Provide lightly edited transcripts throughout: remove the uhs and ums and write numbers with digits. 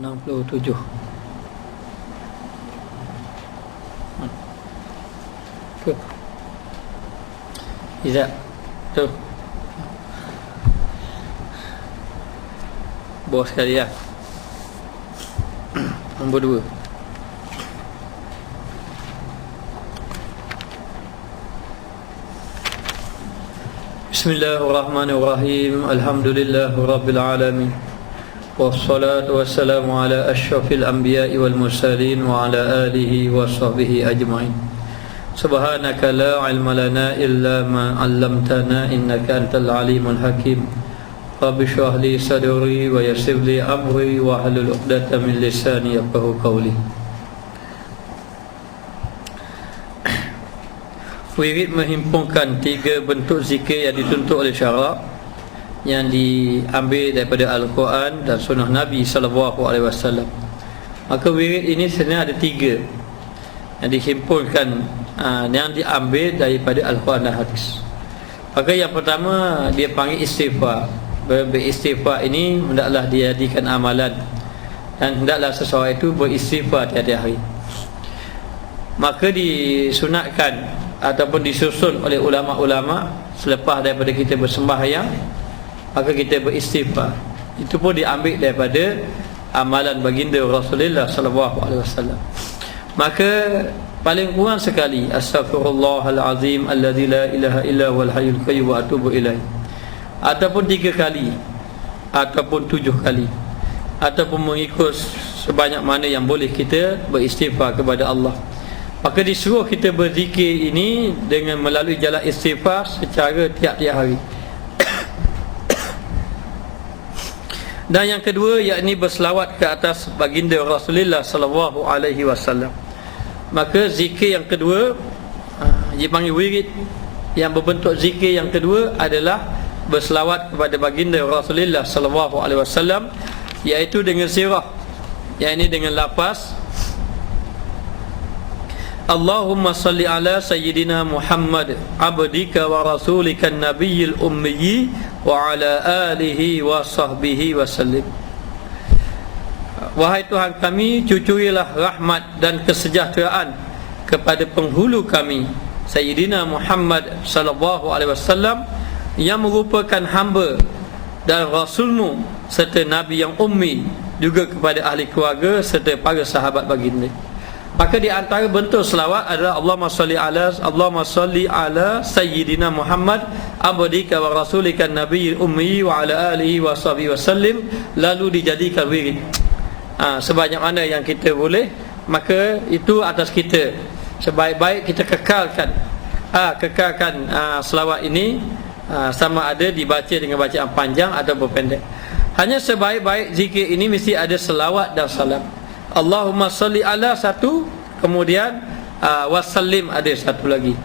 67. Tu. Izzat. Tu. Bos sekali ya. Nombor 2. Bismillahirrahmanirrahim. Alhamdulillahirabbil alamin. Wassalatu wassalamu ala asyrafil anbiya'i wal mursalin wa ala alihi wa sahbihi ajma'in. Subhanaka la ilma lana illa ma 'allamtana innaka antal alimul hakim. Rabbi shrah li sadri wa yassir li amri wa hlul 'uqdatam min lisani yafqahu qawli. Wirid menghimpunkan 3 bentuk zikir yang dituntut oleh syarak, yang diambil daripada Al-Quran dan sunnah Nabi SAW. Maka wirid ini sebenarnya ada 3 yang dihimpunkan, yang diambil daripada Al-Quran dan hadis. Maka yang pertama dia panggil istighfar. Beristighfar ini hendaklah dijadikan amalan, dan hendaklah seseorang itu beristighfar tiap-tiap hari. Maka disunatkan ataupun disusun oleh ulama-ulama selepas daripada kita bersembahyang, maka kita beristighfar. Itu pun diambil daripada amalan baginda Rasulullah SAW. Maka paling kurang sekali astaghfirullahalazim alladzi la ilaha illa huwal hayyul qayyum wa atubu ilaih, ataupun 3 kali, ataupun 7 kali, ataupun mengikut sebanyak mana yang boleh kita beristighfar kepada Allah. Maka disuruh kita berzikir ini dengan melalui jalan istighfar secara tiap-tiap hari. Dan yang kedua, yakni berselawat ke atas baginda Rasulullah SAW. Maka zikir yang kedua, dipanggil wirid, yang berbentuk zikir yang kedua adalah berselawat kepada baginda Rasulullah SAW, iaitu dengan sirah, yakni dengan lafaz Allahumma salli ala sayyidina Muhammad abdika wa rasulika nabiyil ummi wa ala alihi wa sahbihi wa sallim. Wahai Tuhan kami, cucurilah rahmat dan kesejahteraan kepada penghulu kami Sayyidina Muhammad sallallahu alaihi wasallam, yang merupakan hamba dan rasulmu serta nabi yang ummi, juga kepada ahli keluarga serta para sahabat baginda. Maka di antara bentuk selawat adalah Allahumma salli ala sayyidina Muhammad abdika wa rasulika nabiyil ummi wa ala alihi wa sahbihi wasallim, lalu dijadikan wirid sebanyak mana yang kita boleh. Maka itu atas kita, sebaik-baik kita kekalkan selawat ini, sama ada dibaca dengan bacaan panjang atau pendek. Hanya sebaik-baik zikir ini mesti ada selawat dan salam. Allahumma salli ala satu, kemudian wasallim ada satu lagi.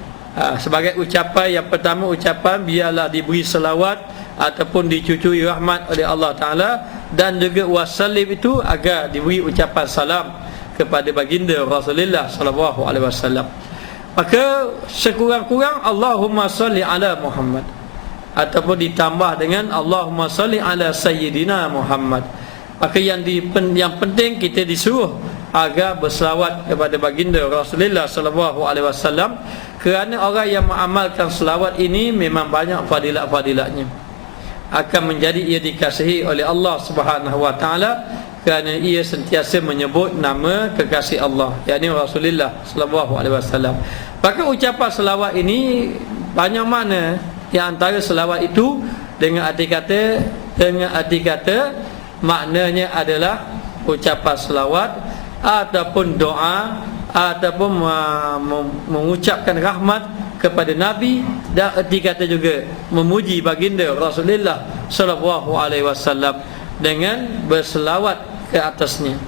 Sebagai ucapan yang pertama, ucapan biarlah diberi selawat ataupun dicucuri rahmat oleh Allah Ta'ala, dan juga wasallim itu agar diberi ucapan salam kepada baginda Rasulullah SAW. Maka sekurang-kurang Allahumma salli ala Muhammad, ataupun ditambah dengan Allahumma salli ala sayyidina Muhammad. Maka yang penting kita disuruh agar berselawat kepada baginda Rasulullah SAW, kerana orang yang mengamalkan selawat ini memang banyak fadilat-fadilatnya, akan menjadi ia dikasihi oleh Allah Subhanahu Wa Taala, kerana ia sentiasa menyebut nama kekasih Allah, yakni Rasulullah SAW. Maka ucapan selawat ini banyak mana. Di antara selawat itu dengan arti kata maknanya adalah ucapan selawat ataupun doa ataupun mengucapkan rahmat kepada Nabi, dan erti kata juga memuji baginda Rasulullah SAW dengan berselawat ke atasnya.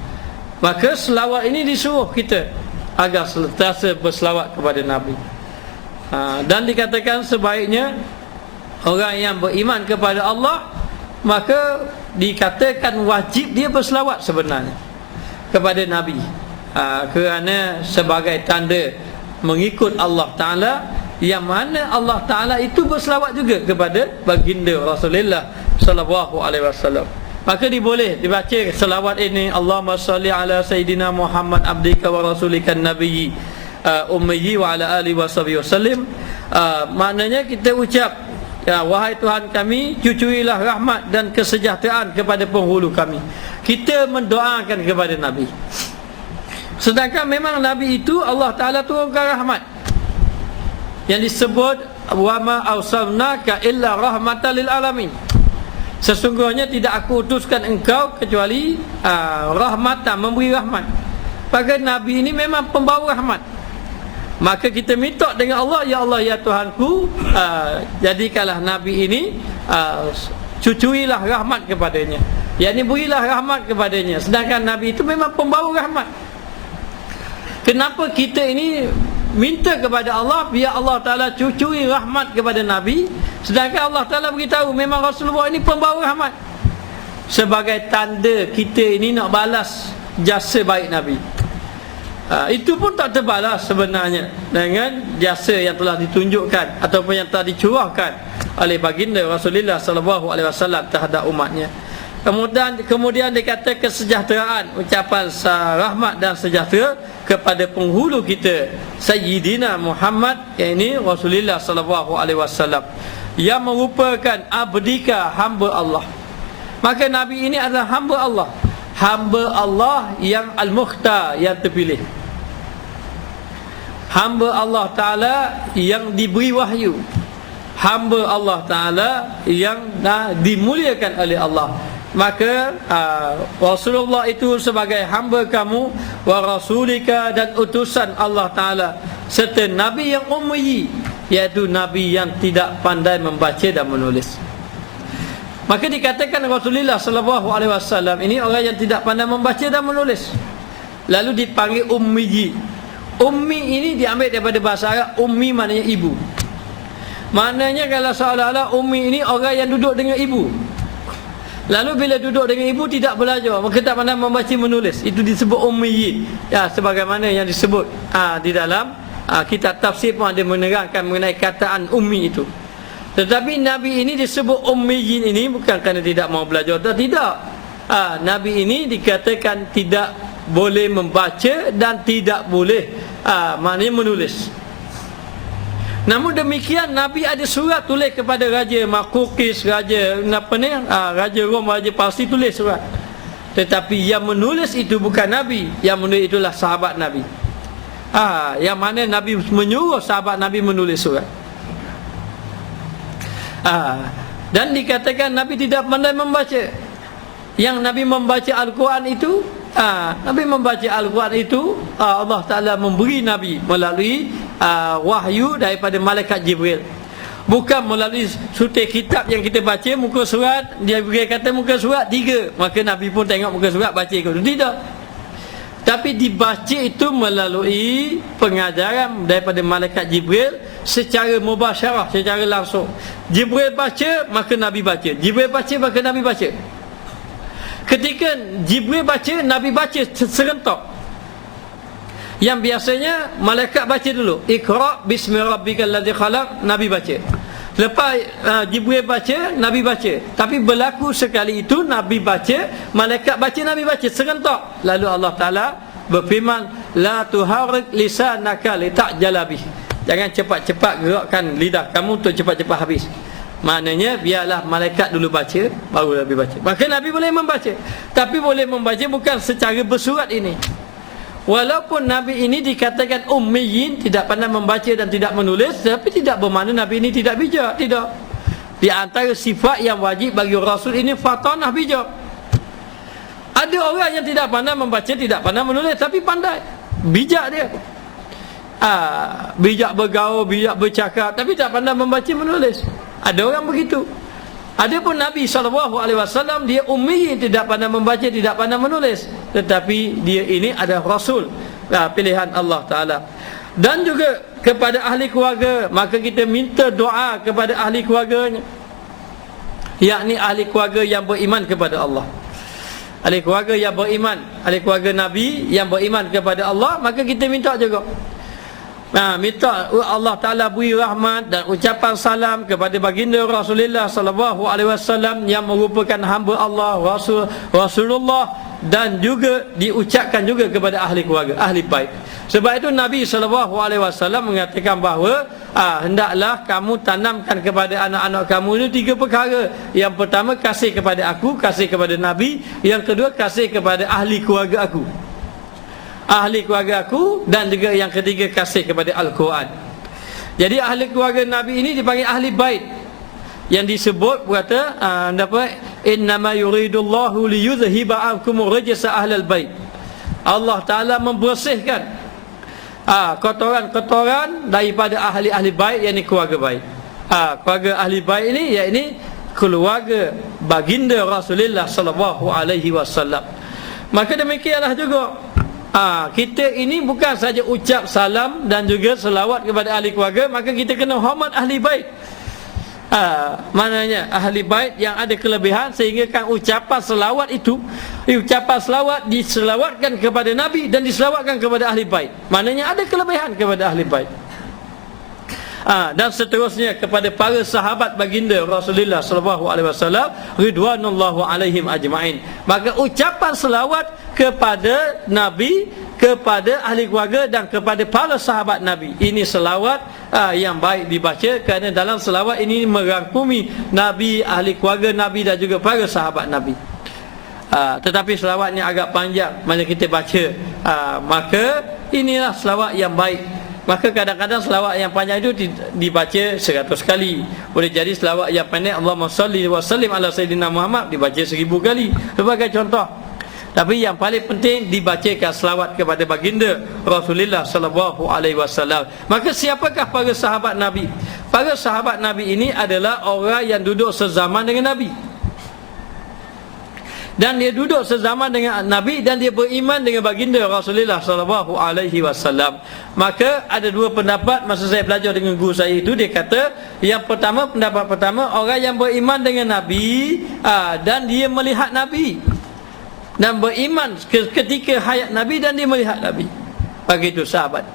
Maka selawat ini disuruh kita agar sentiasa berselawat kepada Nabi. Dan dikatakan sebaiknya orang yang beriman kepada Allah, maka dikatakan wajib dia berselawat sebenarnya kepada Nabi, kerana sebagai tanda mengikut Allah Ta'ala, yang mana Allah Ta'ala itu berselawat juga kepada baginda Rasulullah SAW. maka diboleh dibaca selawat ini, Allahumma salli ala Sayyidina Muhammad abdika wa rasulika nabiyyi ummiyi wa ala alihi wasallim. Maknanya kita ucap, ya, wahai Tuhan kami, cucuilah rahmat dan kesejahteraan kepada penghulu kami. Kita mendoakan kepada Nabi. Sedangkan memang Nabi itu Allah Ta'ala turunkan rahmat, yang disebut wa ma arsalnaka illa rahmatan lil alamin. Sesungguhnya tidak aku utuskan engkau kecuali rahmatan, memberi rahmat. Maka Nabi ini memang pembawa rahmat. Maka kita minta dengan Allah, ya Allah ya Tuhanku, jadikanlah Nabi ini, cucuilah rahmat kepadanya, yakni berilah rahmat kepadanya. Sedangkan Nabi itu memang pembawa rahmat. Kenapa kita ini minta kepada Allah biar Allah Ta'ala cucui rahmat kepada Nabi, sedangkan Allah Ta'ala beritahu memang Rasulullah ini pembawa rahmat? Sebagai tanda kita ini nak balas jasa baik Nabi. Itu pun tak terbalas sebenarnya dengan jasa yang telah ditunjukkan ataupun yang telah dicurahkan oleh baginda Rasulullah SAW terhadap umatnya. Kemudian dikata kesejahteraan, ucapan rahmat dan sejahtera kepada penghulu kita Sayyidina Muhammad, yakni Rasulullah SAW, yang merupakan abdika, hamba Allah. Maka Nabi ini adalah hamba Allah, hamba Allah yang al-mukhtar, yang terpilih, hamba Allah Ta'ala yang diberi wahyu, hamba Allah Ta'ala yang dimuliakan oleh Allah. Maka Rasulullah itu sebagai hamba kamu, wa rasulika, dan utusan Allah Ta'ala, serta Nabi yang ummi, iaitu Nabi yang tidak pandai membaca dan menulis. Maka dikatakan Rasulullah SAW ini orang yang tidak pandai membaca dan menulis, lalu dipanggil ummi. Ummi ini diambil daripada bahasa Arab. Ummi maknanya ibu. Maknanya kalau seolah-olah ummi ini orang yang duduk dengan ibu, lalu bila duduk dengan ibu tidak belajar, maka tak pandai membaca menulis, itu disebut ummi. Ya, sebagaimana yang disebut di dalam kitab tafsir pun ada menerangkan mengenai kataan ummi itu. Tetapi Nabi ini disebut ummiyin ini bukan kerana tidak mau belajar atau tidak. Nabi ini dikatakan tidak boleh membaca dan tidak boleh maknanya menulis. Namun demikian Nabi ada surat tulis kepada Raja Makukis, Raja Rom, Raja Parsi, tulis surat. Tetapi yang menulis itu bukan Nabi, yang menulis itulah sahabat Nabi. Yang mana Nabi menyuruh sahabat Nabi menulis surat. Dan dikatakan Nabi tidak pandai membaca. Yang Nabi membaca Al-Quran itu, Nabi membaca Al-Quran itu, Allah Ta'ala memberi Nabi melalui wahyu daripada malaikat Jibril, bukan melalui sutir kitab yang kita baca muka surat. Dia beri kata muka surat 3, maka Nabi pun tengok muka surat baca ke tidak. Tapi dibaca itu melalui pengajaran daripada malaikat Jibril secara mubasyarah, secara langsung. Jibril baca, maka Nabi baca. Jibril baca, maka Nabi baca. Ketika Jibril baca, Nabi baca serentak. Yang biasanya malaikat baca dulu, Iqra bismi rabbikal ladzi khalaq, Nabi baca. Lepas Jibril baca, Nabi baca. Tapi berlaku sekali itu Nabi baca, malaikat baca, Nabi baca serentak. Lalu Allah Ta'ala berfirman, la tuharrik lisanaka litajala bih, jangan cepat-cepat gerakkan lidah kamu untuk cepat-cepat habis. Maknanya biarlah malaikat dulu baca, baru Nabi baca. Maka Nabi boleh membaca, tapi boleh membaca bukan secara bersurat ini. Walaupun Nabi ini dikatakan ummiyin, tidak pandai membaca dan tidak menulis, tapi tidak bermakna Nabi ini tidak bijak. Tidak. Di antara sifat yang wajib bagi Rasul ini fatanah, bijak. Ada orang yang tidak pandai membaca, tidak pandai menulis, tapi pandai, bijak dia. Bijak bergaul, bijak bercakap, tapi tak pandai membaca menulis. Ada orang begitu. Adapun Nabi SAW, dia ummi, tidak pandai membaca, tidak pandai menulis, tetapi dia ini adalah Rasul, pilihan Allah Ta'ala. Dan juga kepada ahli keluarga, maka kita minta doa kepada ahli keluarganya, yakni ahli keluarga yang beriman kepada Allah, ahli keluarga yang beriman, ahli keluarga Nabi yang beriman kepada Allah. Maka kita minta juga minta Allah Ta'ala beri rahmat dan ucapan salam kepada baginda Rasulullah sallallahu alaihi wasallam yang merupakan hamba Allah, Rasulullah, dan juga diucapkan juga kepada ahli keluarga, ahli bait. Sebab itu Nabi sallallahu alaihi wasallam mengatakan bahawa hendaklah kamu tanamkan kepada anak-anak kamu ini 3 perkara. Yang pertama, kasih kepada aku, kasih kepada Nabi. Yang kedua, kasih kepada ahli keluarga aku, dan juga yang ketiga, kasih kepada Al-Quran. Jadi ahli keluarga Nabi ini dipanggil ahli bait, yang disebut berkata innama yuridullahu liyudhhiba ankumur rijsa ahlal bait. Allah Ta'ala membersihkan kotoran-kotoran daripada ahli-ahli bait, yakni keluarga bait. Keluarga ahli bait ini yakni keluarga baginda Rasulullah sallallahu alaihi wasallam. Maka demikianlah juga kita ini bukan saja ucap salam dan juga selawat kepada ahli keluarga, maka kita kena hormat ahli bait. Maknanya ahli bait yang ada kelebihan sehingga kan ucapan selawat itu, ucapan selawat diselawatkan kepada Nabi dan diselawatkan kepada ahli bait. Maknanya ada kelebihan kepada ahli bait. Dan seterusnya kepada para sahabat baginda Rasulullah sallallahu alaihi wasallam ridwanullahu alaihim ajmain. Maka ucapan selawat kepada Nabi, kepada ahli keluarga dan kepada para sahabat Nabi, ini selawat yang baik dibaca, kerana dalam selawat ini merangkumi Nabi, ahli keluarga Nabi dan juga para sahabat Nabi. Tetapi selawat ni agak panjang mana kita baca, maka inilah selawat yang baik. Maka kadang-kadang selawat yang panjang itu dibaca 100 kali. Boleh jadi selawat yang pendek, Allahumma salli wa sallim ala sayyidina Muhammad, dibaca 1000 kali sebagai contoh. Tapi yang paling penting dibacakan selawat kepada baginda Rasulullah sallallahu alaihi wasallam. Maka siapakah para sahabat Nabi? Para sahabat Nabi ini adalah orang yang duduk sezaman dengan Nabi, dan dia duduk sezaman dengan Nabi, dan dia beriman dengan baginda Rasulullah sallallahu alaihi wasallam. Maka ada 2 pendapat masa saya belajar dengan guru saya itu. Dia kata yang pertama, pendapat pertama, orang yang beriman dengan Nabi dan dia melihat Nabi, dan beriman ketika hayat Nabi dan dia melihat Nabi. Begitu sahabat.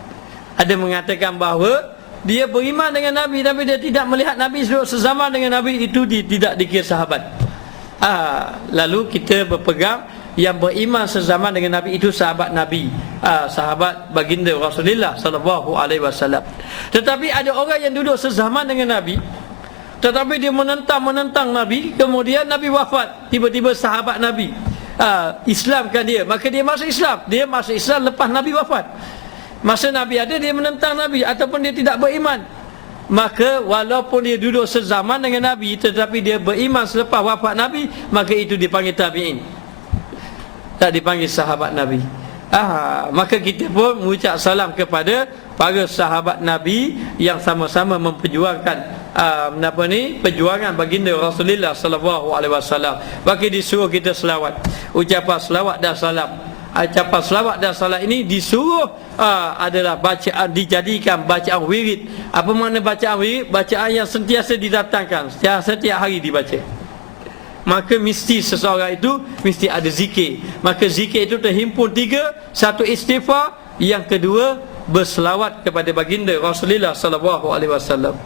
Ada mengatakan bahawa dia beriman dengan Nabi tapi dia tidak melihat Nabi, duduk sezaman dengan Nabi, itu tidak dikira sahabat. Lalu kita berpegang yang beriman sezaman dengan Nabi itu sahabat Nabi, sahabat baginda Rasulullah sallallahu alaihi wasallam. Tetapi ada orang yang duduk sezaman dengan Nabi, tetapi dia menentang Nabi, kemudian Nabi wafat, tiba-tiba sahabat Nabi Islamkan dia, maka dia masuk Islam. Dia masuk Islam lepas Nabi wafat. Masa Nabi ada, dia menentang Nabi ataupun dia tidak beriman, maka walaupun dia duduk sezaman dengan Nabi tetapi dia beriman selepas wafat Nabi, maka itu dipanggil tabi'in, tak dipanggil sahabat Nabi. Maka kita pun mengucap salam kepada para sahabat Nabi yang sama-sama memperjuangkan perjuangan baginda Rasulullah sallallahu alaihi wasallam. Maka disuruh kita selawat, ucapan selawat dan salam. Ucapan selawat dan salam ini disuruh adalah bacaan, dijadikan bacaan wirid. Apa makna bacaan wirid? Bacaan yang sentiasa didatangkan, setiap hari dibaca. Maka mesti seseorang itu mesti ada zikir. Maka zikir itu terhimpun 3. Satu, istighfar. Yang kedua, berselawat kepada baginda Rasulullah sallallahu alaihi wasallam.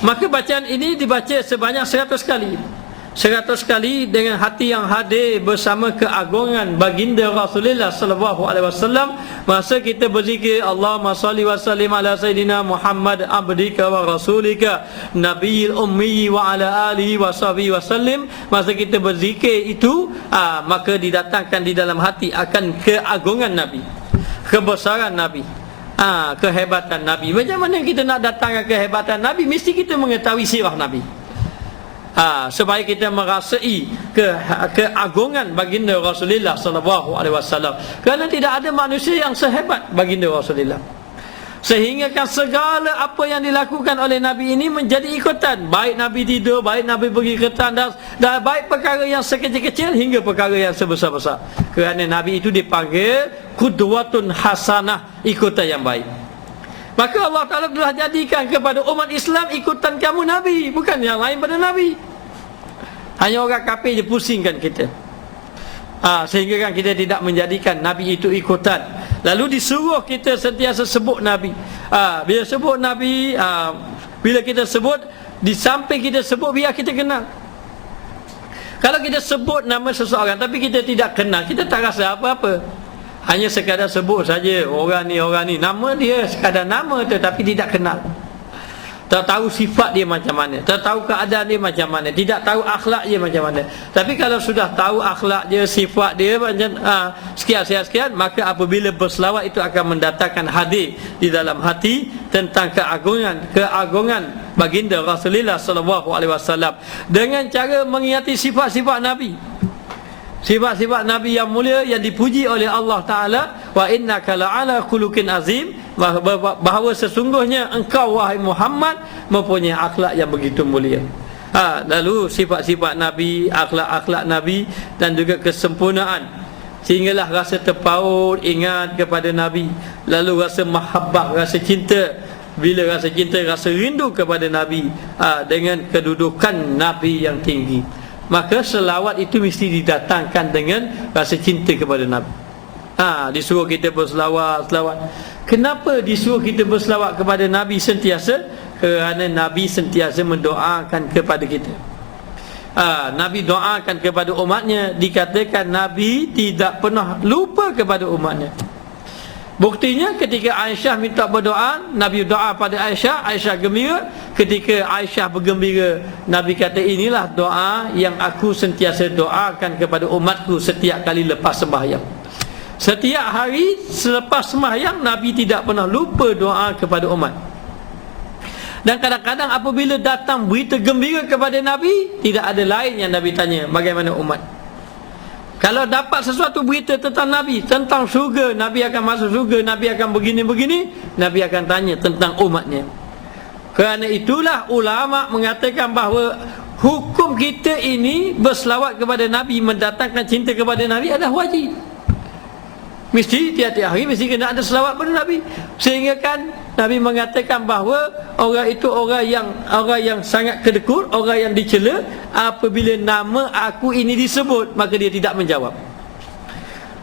Maka bacaan ini dibaca sebanyak 100 kali. 100 kali dengan hati yang hadir bersama keagungan baginda Rasulullah sallallahu alaihi wasallam. Masa kita berzikir Allahumma salli wa sallim ala sayyidina Muhammad abdika wa rasulika nabiyil ummi wa ala alihi wa sahbihi wa sallim. Masa kita berzikir itu, maka didatangkan di dalam hati akan keagungan Nabi, kebesaran Nabi, kehebatan Nabi. Macam mana kita nak datangkan kehebatan Nabi? Mesti kita mengetahui sirah Nabi, supaya kita merasai keagungan baginda Rasulullah sallallahu alaihi wasallam. Kerana tidak ada manusia yang sehebat baginda Rasulullah, sehingga kan segala apa yang dilakukan oleh Nabi ini menjadi ikutan. Baik Nabi tidur, baik Nabi pergi ke tandas, dan baik perkara yang sekecil-kecil hingga perkara yang sebesar-besar. Kerana Nabi itu dipanggil qudwatun hasanah, ikutan yang baik. Maka Allah Ta'ala telah jadikan kepada umat Islam ikutan kamu Nabi, bukan yang lain pada Nabi. Hanya orang kafir je pusingkan kita. Sehingga kan kita tidak menjadikan Nabi itu ikutan. Lalu disuruh kita sentiasa sebut Nabi. Bila sebut Nabi, bila kita sebut, di samping kita sebut, biar kita kenal. Kalau kita sebut nama seseorang tapi kita tidak kenal, kita tak rasa apa-apa. Hanya sekadar sebut saja, orang ni, nama dia sekadar nama tu, tapi tidak kenal. Tak tahu sifat dia macam mana, tak tahu keadaan dia macam mana, tidak tahu akhlak dia macam mana. Tapi kalau sudah tahu akhlak dia, sifat dia macam sekian, maka apabila berselawat itu akan mendatangkan hadir di dalam hati tentang keagungan baginda Rasulullah sallallahu alaihi wasallam dengan cara mengingati sifat-sifat Nabi. Sifat-sifat Nabi yang mulia yang dipuji oleh Allah Ta'ala, wa innaka la'ala khuluqin azim, bahawa sesungguhnya engkau wahai Muhammad mempunyai akhlak yang begitu mulia. Lalu sifat-sifat Nabi, akhlak-akhlak Nabi dan juga kesempurnaan, sehinggalah rasa terpaut ingat kepada Nabi, lalu rasa mahabbah, rasa cinta. Bila rasa cinta, rasa rindu kepada Nabi, dengan kedudukan Nabi yang tinggi, maka selawat itu mesti didatangkan dengan rasa cinta kepada Nabi. Disuruh kita berselawat. Kenapa disuruh kita berselawat kepada Nabi sentiasa? Kerana Nabi sentiasa mendoakan kepada kita. Nabi doakan kepada umatnya. Dikatakan Nabi tidak pernah lupa kepada umatnya. Buktinya ketika Aisyah minta berdoa, Nabi doa pada Aisyah, Aisyah gembira. Ketika Aisyah bergembira, Nabi kata, inilah doa yang aku sentiasa doakan kepada umatku setiap kali lepas sembahyang. Setiap hari selepas sembahyang, Nabi tidak pernah lupa doa kepada umat. Dan kadang-kadang apabila datang berita gembira kepada Nabi, tidak ada lain yang Nabi tanya, bagaimana umat? Kalau dapat sesuatu berita tentang Nabi, tentang syurga, Nabi akan masuk syurga, Nabi akan begini-begini, Nabi akan tanya tentang umatnya. Kerana itulah ulama mengatakan bahawa hukum kita ini berselawat kepada Nabi, mendatangkan cinta kepada Nabi adalah wajib. Mesti tiap-tiap hari mesti kena ada selawat pada Nabi. Sehingga kan Nabi mengatakan bahawa orang itu orang yang sangat kedekut, orang yang dicela apabila nama aku ini disebut, maka dia tidak menjawab.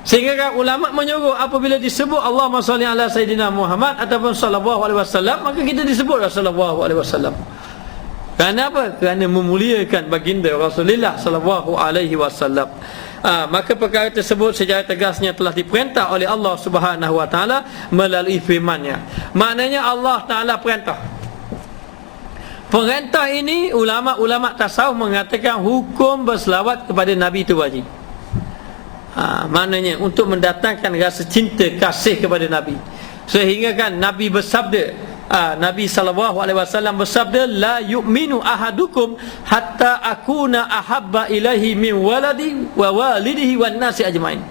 Sehingga kan ulama menyuruh apabila disebut Allahumma salli ala sayyidina Muhammad ataupun sallallahu alaihi wasallam, maka kita disebut sallallahu alaihi wasallam. Kerana apa? Kerana memuliakan baginda Rasulullah sallallahu alaihi wasallam. Maka perkara tersebut secara tegasnya telah diperintah oleh Allah Subhanahu wa taala melalui firman-Nya. Maknanya Allah Taala perintah. Perintah ini ulama-ulama tasawuf mengatakan hukum berselawat kepada Nabi itu wajib. Maknanya untuk mendatangkan rasa cinta kasih kepada Nabi. Sehingga kan Nabi bersabda, Nabi SAW bersabda, la yu'minu ahadukum hatta akuna ahabba ilaihi min waladi wa walidihi wan nasi ajmain.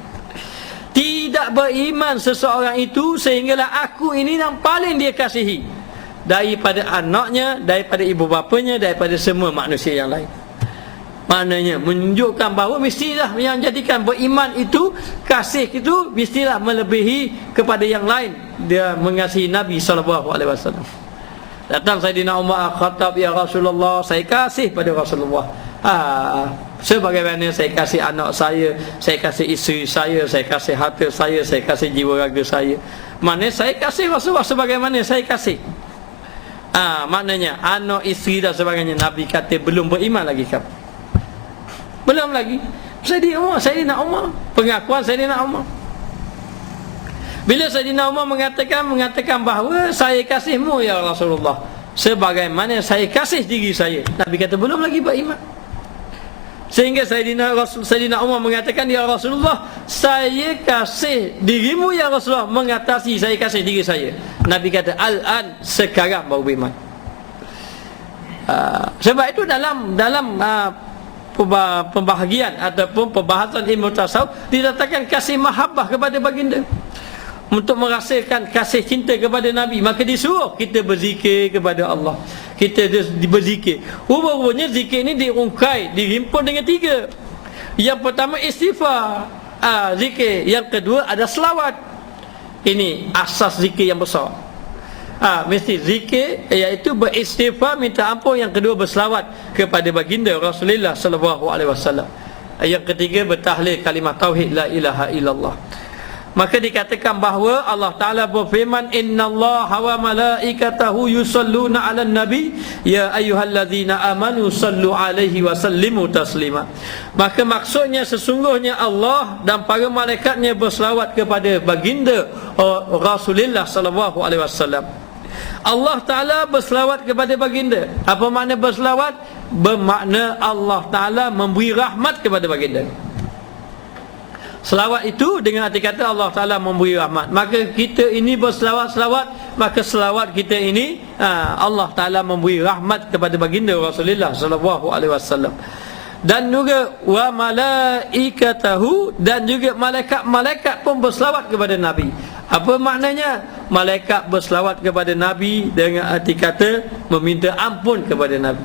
Tidak beriman seseorang itu sehinggalah aku ini yang paling dia kasihi daripada anaknya, daripada ibu bapanya, daripada semua manusia yang lain. Maknanya menunjukkan bahawa mestilah yang jadikan beriman itu, kasih itu mestilah melebihi kepada yang lain. Dia mengasihi Nabi SAW. Datang Sayyidina Umar Khattab, ya Rasulullah, saya kasih pada Rasulullah. Sebagaimana saya kasih anak saya kasih isteri saya kasih harta saya kasih jiwa raga saya. Maknanya saya kasih Rasulullah sebagaimana saya kasih. Maknanya anak, isteri dan sebagainya. Nabi kata belum beriman lagi kamu. Belum lagi. Sayyidina Umar, pengakuan Sayyidina Umar. Bila Sayyidina Umar mengatakan bahawa saya kasihmu ya Rasulullah sebagaimana saya kasih diri saya, Nabi kata belum lagi beriman. Sehingga Sayyidina Umar mengatakan, ya Rasulullah, saya kasih dirimu ya Rasulullah mengatasi saya kasih diri saya. Nabi kata al-an, sekarang baru beriman. Sebab itu dalam pembahagian ataupun pembahasan ilmu tasawuf didatangkan kasih mahabbah kepada baginda. Untuk merasakan kasih cinta kepada Nabi, maka disuruh kita berzikir kepada Allah. Kita berzikir. Rupanya zikir ini diungkai, dihimpun dengan 3. Yang pertama istighfar, zikir. Yang kedua ada selawat. Ini asas zikir yang besar. Mesti zikir, iaitu beristighfar, minta ampun. Yang kedua berselawat kepada baginda Rasulullah sallallahu alaihi wasallam. Yang ketiga, bertahlil kalimah tauhid la ilaha illallah. Maka dikatakan bahawa Allah Ta'ala berfirman, innallaha wa malaikatahu yusalluna 'alan nabi ya ayyuhallazina amanu sallu 'alaihi wa sallimu taslima. Maka maksudnya sesungguhnya Allah dan para malaikatnya berselawat kepada baginda Rasulullah sallallahu alaihi wasallam. Allah Ta'ala berselawat kepada baginda. Apa makna berselawat? Bermakna Allah Ta'ala memberi rahmat kepada baginda. Selawat itu dengan arti kata Allah Ta'ala memberi rahmat. Maka kita ini berselawat-selawat, maka selawat kita ini Allah Ta'ala memberi rahmat kepada baginda Rasulullah sallallahu alaihi wasallam. Dan juga wa malaikatahu, dan juga malaikat-malaikat pun berselawat kepada Nabi. Apa maknanya? Malaikat berselawat kepada Nabi dengan arti kata meminta ampun kepada Nabi.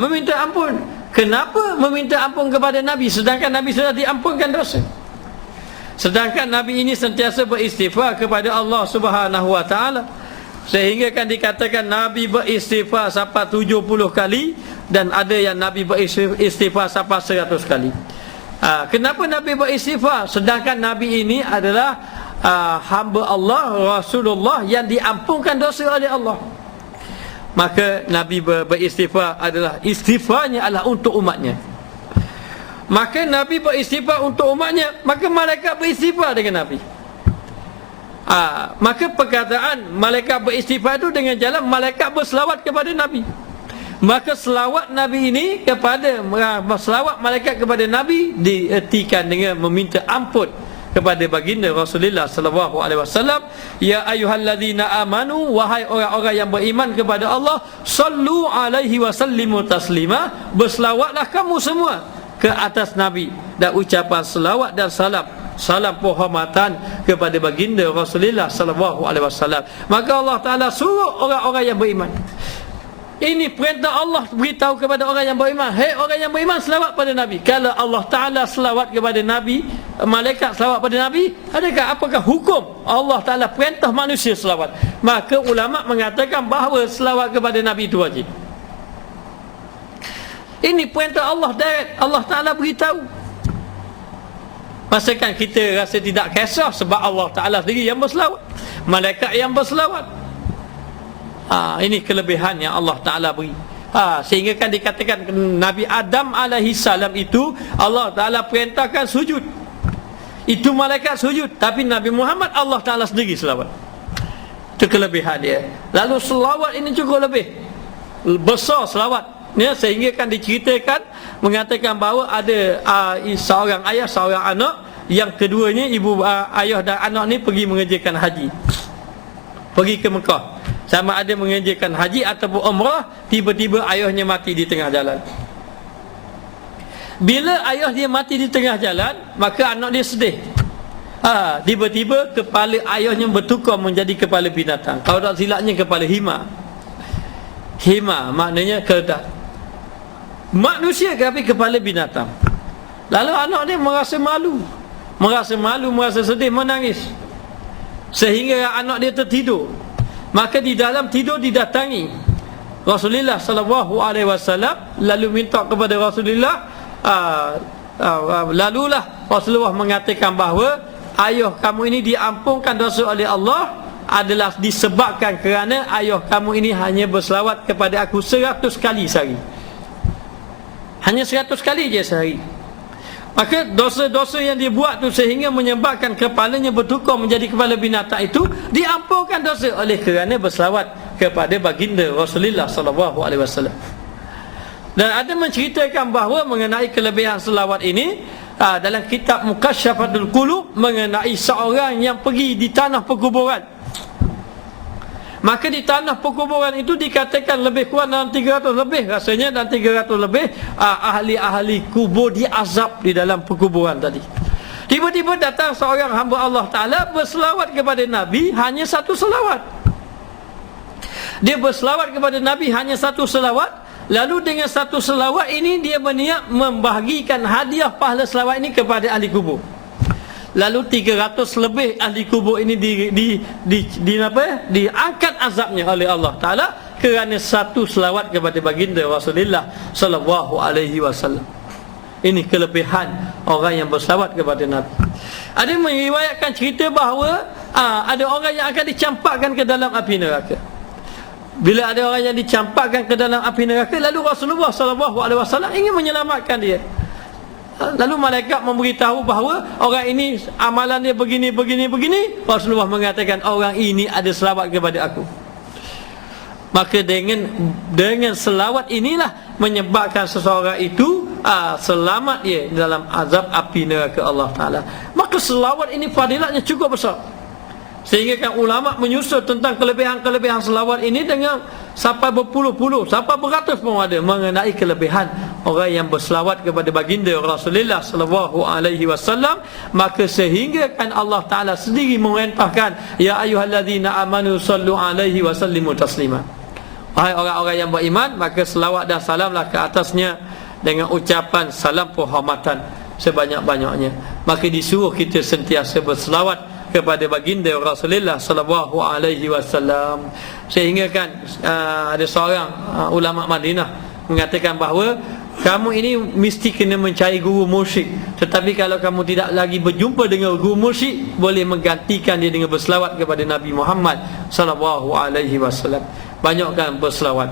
Meminta ampun. Kenapa meminta ampun kepada Nabi sedangkan Nabi sudah diampunkan dosa? Sedangkan Nabi ini sentiasa beristighfar kepada Allah Subhanahu wa taala, sehingga kan dikatakan Nabi beristighfar sampai 70 kali, dan ada yang Nabi beristighfar sampai 100 kali. Kenapa Nabi beristighfar sedangkan Nabi ini adalah hamba Allah, Rasulullah yang diampunkan dosa oleh Allah? Maka Nabi beristighfar adalah istighfarnya adalah untuk umatnya. Maka Nabi beristighfar untuk umatnya, maka malaikat beristighfar dengan Nabi. Maka perkataan malaikat beristighfar itu dengan jalan malaikat berselawat kepada Nabi. Maka selawat Nabi ini kepada selawat malaikat kepada Nabi diertikan dengan meminta ampun kepada baginda Rasulullah sallallahu alaihi wasallam. Ya ayyuhallazina amanu, wahai orang-orang yang beriman kepada Allah, sallu alaihi wasallimu taslima, berselawatlah kamu semua ke atas Nabi dan ucapan selawat dan salam penghormatan kepada baginda Rasulullah sallallahu alaihi wasallam. Maka Allah Taala suruh orang-orang yang beriman. Ini perintah Allah beritahu kepada orang yang beriman. Hei orang yang beriman, selawat pada Nabi. Kalau Allah Ta'ala selawat kepada Nabi, malaikat selawat pada Nabi, apakah hukum Allah Ta'ala perintah manusia selawat? Maka ulama mengatakan bahawa selawat kepada Nabi itu wajib. Ini perintah Allah direct, Allah Ta'ala beritahu. Masakan kita rasa tidak kisah sebab Allah Ta'ala sendiri yang berselawat, malaikat yang berselawat. Ini kelebihan yang Allah Ta'ala beri. Sehingga kan dikatakan Nabi Adam alaihi salam itu Allah Ta'ala perintahkan sujud. Itu malaikat sujud, tapi Nabi Muhammad Allah Ta'ala sendiri selawat. Itu kelebihan dia. Lalu selawat ini juga lebih besar selawat, ya, sehingga kan diceritakan mengatakan bahawa ada seorang ayah, seorang anak, yang keduanya ibu, ayah dan anak ni pergi mengerjakan haji, pergi ke Mekah. Sama ada mengerjakan haji ataupun umrah, tiba-tiba ayahnya mati di tengah jalan. Bila ayah dia mati di tengah jalan, maka anak dia sedih. Tiba-tiba kepala ayahnya bertukar menjadi kepala binatang. Kalau tak silapnya kepala hima. Hima maknanya keledai. Manusia tapi kepala binatang. Lalu anak dia merasa malu, merasa sedih, menangis. Sehingga anak dia tertidur. Maka di dalam tidur didatangi Rasulullah sallallahu alaihi wasallam, lalu minta kepada Rasulullah, lalulah Rasulullah mengatakan bahawa ayah kamu ini diampunkan dosa oleh Allah adalah disebabkan kerana ayah kamu ini hanya berselawat kepada aku 100 kali sehari. Hanya 100 kali je sehari. Maka dosa-dosa yang dia buat tu sehingga menyebabkan kepalanya bertukar menjadi kepala binatang itu diampunkan dosa oleh kerana berselawat kepada baginda Rasulullah sallallahu alaihi wasallam. Dan ada menceritakan bahawa mengenai kelebihan selawat ini dalam kitab Mukasyafatul Qulub mengenai seorang yang pergi di tanah perkuburan. Maka di tanah perkuburan itu dikatakan lebih kurang dalam 300 lebih, rasanya dan 300 lebih ahli-ahli kubur diazab di dalam perkuburan tadi. Tiba-tiba datang seorang hamba Allah Ta'ala berselawat kepada Nabi, hanya satu selawat. Dia berselawat kepada Nabi hanya satu selawat. Lalu dengan satu selawat ini dia berniat membahagikan hadiah pahala selawat ini kepada ahli kubur. Lalu 300 lebih ahli kubur ini diangkat azabnya oleh Allah Ta'ala kerana satu selawat kepada baginda Rasulullah sallallahu alaihi wasallam. Ini kelebihan orang yang berselawat kepada Nabi. Ada meriwayatkan cerita bahawa ada orang yang akan dicampakkan ke dalam api neraka. Bila ada orang yang dicampakkan ke dalam api neraka, lalu Rasulullah SAW ingin menyelamatkan dia. Lalu malaikat memberitahu bahawa orang ini amalan dia begini. Rasulullah mengatakan orang ini ada selawat kepada aku. Maka dengan selawat inilah menyebabkan seseorang itu selamat dia dalam azab api neraka Allah Ta'ala. Maka selawat ini fadilatnya cukup besar, sehingga kan ulama menyusun tentang kelebihan-kelebihan selawat ini dengan sampai berpuluh-puluh, sampai beratus pun ada mengenai kelebihan orang yang berselawat kepada baginda Rasulullah sallallahu alaihi wasallam. Maka sehingga kan Allah Taala sendiri memerintahkan, ya ayyuhallazina amanu sallu alaihi wa sallimu taslima. Wahai orang-orang yang beriman, maka selawat dan salamlah ke atasnya dengan ucapan salam penghormatan sebanyak-banyaknya. Maka disuruh kita sentiasa berselawat kepada baginda Rasulullah sallallahu alaihi wasallam. Sehingga kan ada seorang ulama Madinah mengatakan bahawa kamu ini mesti kena mencari guru mursyid, tetapi kalau kamu tidak lagi berjumpa dengan guru mursyid, boleh menggantikan dia dengan berselawat kepada Nabi Muhammad sallallahu alaihi wasallam. Banyakkan berselawat.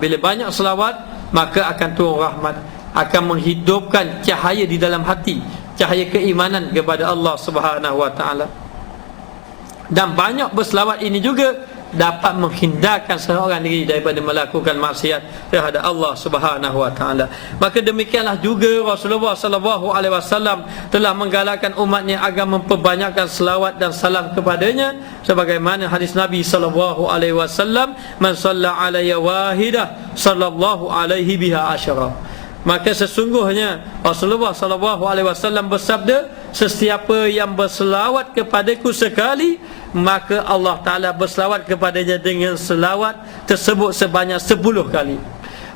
Bila banyak selawat, maka akan turun rahmat, akan menghidupkan cahaya di dalam hati, cahaya keimanan kepada Allah Subhanahu wa taala. Dan banyak berselawat ini juga dapat menghindarkan seorang diri daripada melakukan maksiat terhadap Allah Subhanahu wa taala. Maka demikianlah juga Rasulullah sallallahu alaihi wasallam telah menggalakkan umatnya agar memperbanyakkan selawat dan salam kepadanya, sebagaimana hadis Nabi sallallahu alaihi wasallam, man shalla alayya wahidah sallallahu alaihi biha asyara. Maka sesungguhnya Rasulullah sallallahu alaihi wasallam bersabda, sesiapa yang berselawat kepadaku sekali, maka Allah Ta'ala berselawat kepadanya dengan selawat tersebut sebanyak 10 kali.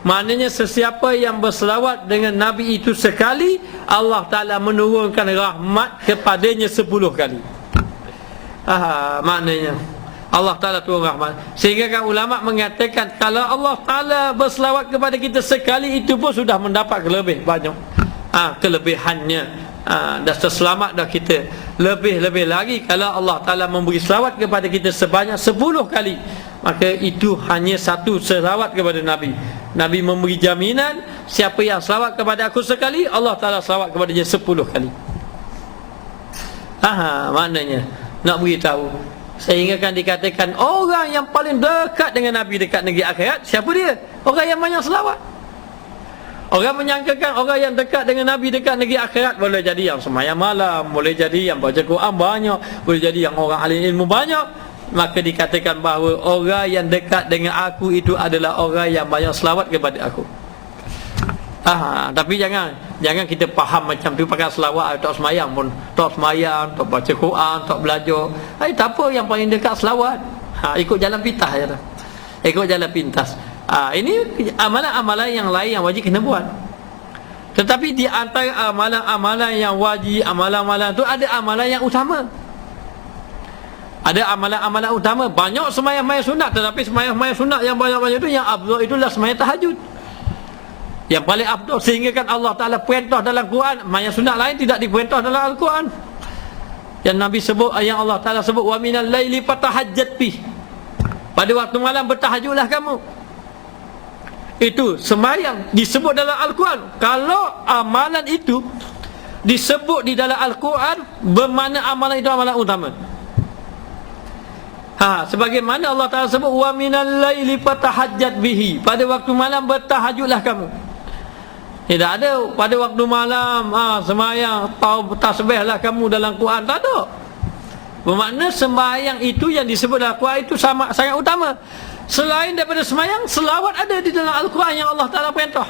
Maknanya sesiapa yang berselawat dengan Nabi itu sekali, Allah Ta'ala menurunkan rahmat kepadanya 10 kali. Maknanya Allah Ta'ala turun rahmat. Sehingga kan ulama mengatakan, kalau Allah Ta'ala berselawat kepada kita sekali, itu pun sudah mendapat lebih banyak kelebihannya. Dah terselamat dah kita. Lebih-lebih lagi kalau Allah Ta'ala memberi selawat kepada kita sebanyak 10 kali, maka itu hanya satu selawat kepada Nabi. Nabi memberi jaminan, siapa yang selawat kepada aku sekali, Allah Ta'ala selawat kepada dia 10 kali. Maknanya nak beritahu, sehingga kan dikatakan orang yang paling dekat dengan Nabi dekat negeri akhirat, siapa dia? Orang yang banyak selawat. Orang menyangkakan orang yang dekat dengan Nabi dekat negeri akhirat boleh jadi yang sembahyang malam, boleh jadi yang baca Quran banyak, boleh jadi yang orang alim ilmu banyak. Maka dikatakan bahawa orang yang dekat dengan aku itu adalah orang yang banyak selawat kepada aku. Tapi jangan kita faham macam tu, pakai selawat tak sembahyang pun, tak sembahyang, tak baca Quran, tak belajar. Tak apa, yang paling dekat selawat. Ikut jalan pintas je dah. Ikut jalan pintas. Ini amalan-amalan yang lain yang wajib kena buat. Tetapi di antara amalan-amalan yang wajib, amalan-amalan tu ada amalan yang utama. Ada amalan-amalan utama. Banyak sembahyang-sembahyang sunat, tetapi sembahyang-sembahyang sunat yang banyak-banyak tu, yang afdal itulah sembahyang tahajud. Yang paling afdal, sehingga kan Allah Ta'ala perintah dalam Quran. Sembahyang sunat lain tidak diperintah dalam Al-Quran. Yang Nabi sebut, yang Allah Ta'ala sebut, wa minal laili fatahajjat bih. Pada waktu malam bertahajudlah kamu. Itu sembahyang disebut dalam Al-Quran. Kalau amalan itu disebut di dalam Al-Quran, bermakna amalan itu amalan utama. Sebagaimana Allah Ta'ala sebut, wa minal laili fatahajjat bihi. Pada waktu malam bertahajudlah kamu. Tidak ada pada waktu malam sembahyang tasbihlah kamu dalam Quran, tak ada. Bermakna sembahyang itu yang disebut dalam Quran itu sangat utama. Selain daripada sembahyang, selawat ada di dalam Al-Quran yang Allah Ta'ala perintah.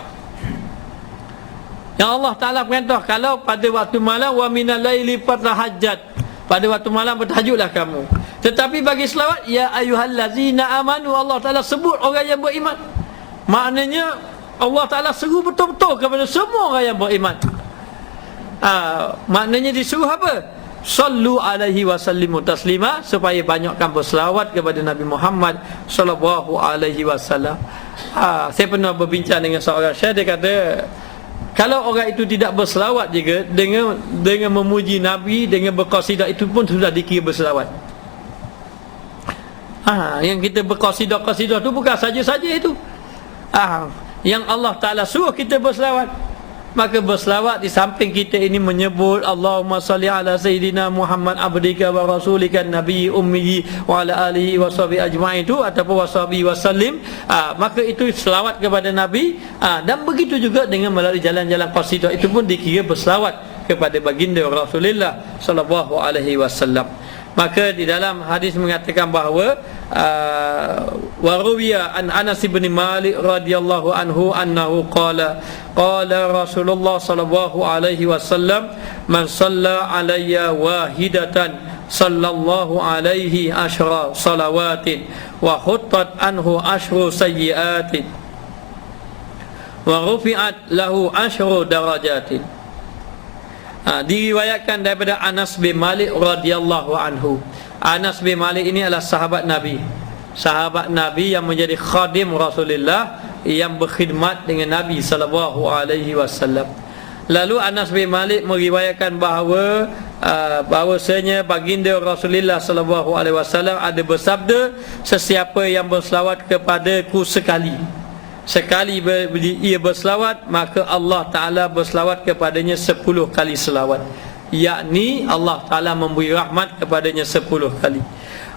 Yang Allah Ta'ala perintah, kalau pada waktu malam, wa minal laili fatahajjat, pada waktu malam bertahajudlah kamu. Tetapi bagi selawat, ya ayyuhallazina amanu, Allah Ta'ala sebut orang yang beriman. Maknanya Allah Ta'ala seru betul-betul kepada semua orang yang beriman. Maknanya disuruh apa? Sallu alaihi wa sallimu taslima, supaya banyakkan berselawat kepada Nabi Muhammad sallallahu alaihi wasallam. Saya pernah berbincang dengan seorang syekh, dia kata Kalau orang itu tidak berselawat juga, dengan memuji Nabi, dengan berqasidah, itu pun sudah dikira berselawat. Yang kita berqasidah-qasidah itu bukan saja-saja itu. Yang Allah Ta'ala suruh kita berselawat. Maka berselawat di samping kita ini menyebut Allahumma salli ala Sayyidina Muhammad abdika wa rasulika Nabi ummi wa ala alihi wa sahbihi ajma'in itu, ataupun wa sahbihi wa sallim, maka itu selawat kepada Nabi. Dan begitu juga dengan melalui jalan-jalan qasidah, itu pun dikira berselawat kepada baginda Rasulullah sallallahu alaihi wasallam. Maka di dalam hadis mengatakan bahawa waruwiya an Anas bin Malik radhiyallahu anhu annahu qala Rasulullah sallallahu alaihi wasallam man shalla alayya wahidatan sallallahu alaihi asyra salawatin wa khuttat anhu asyru sayyiatin wa rufi'at lahu asyru darajatin. Diriwayatkan daripada Anas bin Malik radhiyallahu anhu. Anas bin Malik ini adalah sahabat Nabi. Sahabat Nabi yang menjadi khadim Rasulullah, yang berkhidmat dengan Nabi sallallahu alaihi wasallam. Lalu Anas bin Malik meriwayatkan bahawa bahawasanya baginda Rasulullah sallallahu alaihi wasallam ada bersabda, sesiapa yang berselawat kepadaku sekali ia berselawat, maka Allah Ta'ala berselawat kepadanya 10 kali selawat. Yakni Allah Ta'ala memberi rahmat kepadanya 10 kali.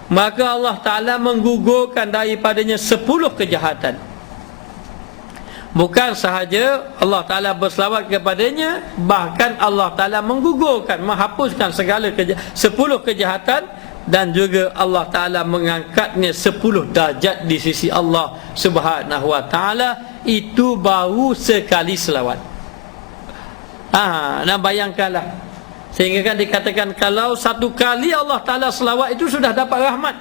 Maka Allah Ta'ala menggugurkan daripadanya 10 kejahatan. Bukan sahaja Allah Ta'ala berselawat kepadanya, bahkan Allah Ta'ala menggugurkan, menghapuskan segala 10 kejahatan. Dan juga Allah Ta'ala mengangkatnya 10 darjat di sisi Allah Subhanahu wa Ta'ala. Itu baru sekali selawat. Nah bayangkanlah, sehingga kan dikatakan kalau satu kali Allah Ta'ala selawat itu sudah dapat rahmat,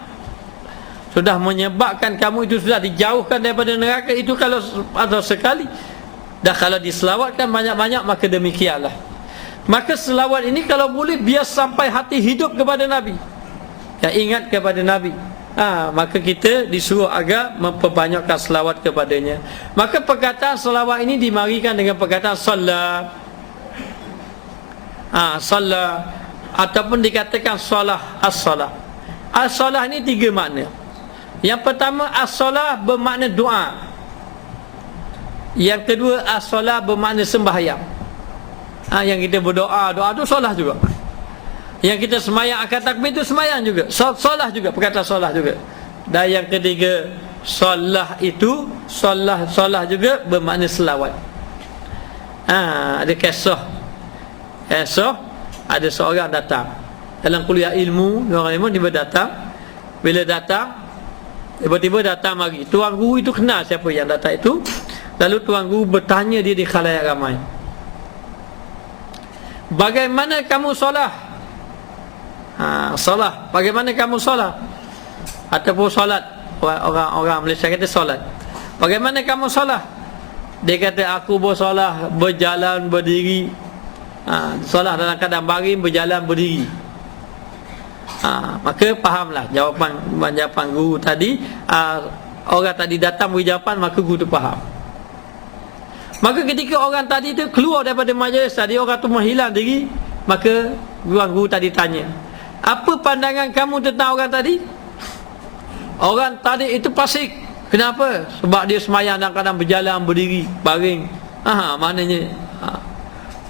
sudah menyebabkan kamu itu sudah dijauhkan daripada neraka. Itu kalau ada sekali. Dan kalau diselawatkan banyak-banyak, maka demikianlah. Maka selawat ini kalau boleh biar sampai hati hidup kepada Nabi, ya, ingat kepada Nabi. Maka kita disuruh agar memperbanyakkan selawat kepadanya. Maka perkataan selawat ini dimarikan dengan perkataan salat. Salat ataupun dikatakan salah, as-salah. As-salah ini 3 makna. Yang pertama, as-salah bermakna doa. Yang kedua, as-salah bermakna sembahyang. Yang kita berdoa, doa itu salah juga. Yang kita semayang akan takbir itu semayang juga, solah juga, perkataan solah juga. Dan yang ketiga, solah itu solah juga bermakna selawat. Ada kisah ada seorang datang dalam kuliah ilmu. Orang ilmu dia datang. Bila datang, tiba-tiba datang lagi. Tuan guru itu kenal siapa yang datang itu. Lalu tuan guru bertanya dia di khalayak ramai, bagaimana kamu solah? Solat, bagaimana kamu solat? Ataupun solat, orang Malaysia kata solat. Bagaimana kamu solat? Dia kata, aku bersolat berjalan berdiri. Solat dalam keadaan baring, berjalan berdiri. Maka fahamlah jawapan guru tadi. Orang tadi datang beri jawapan, maka guru tu faham. Maka ketika orang tadi tu keluar daripada majlis tadi, orang tu menghilang diri. Maka guru tadi tanya, apa pandangan kamu tentang orang tadi? Orang tadi itu fasik. Kenapa? Sebab dia semayang dalam keadaan berjalan berdiri, baring. Maknanya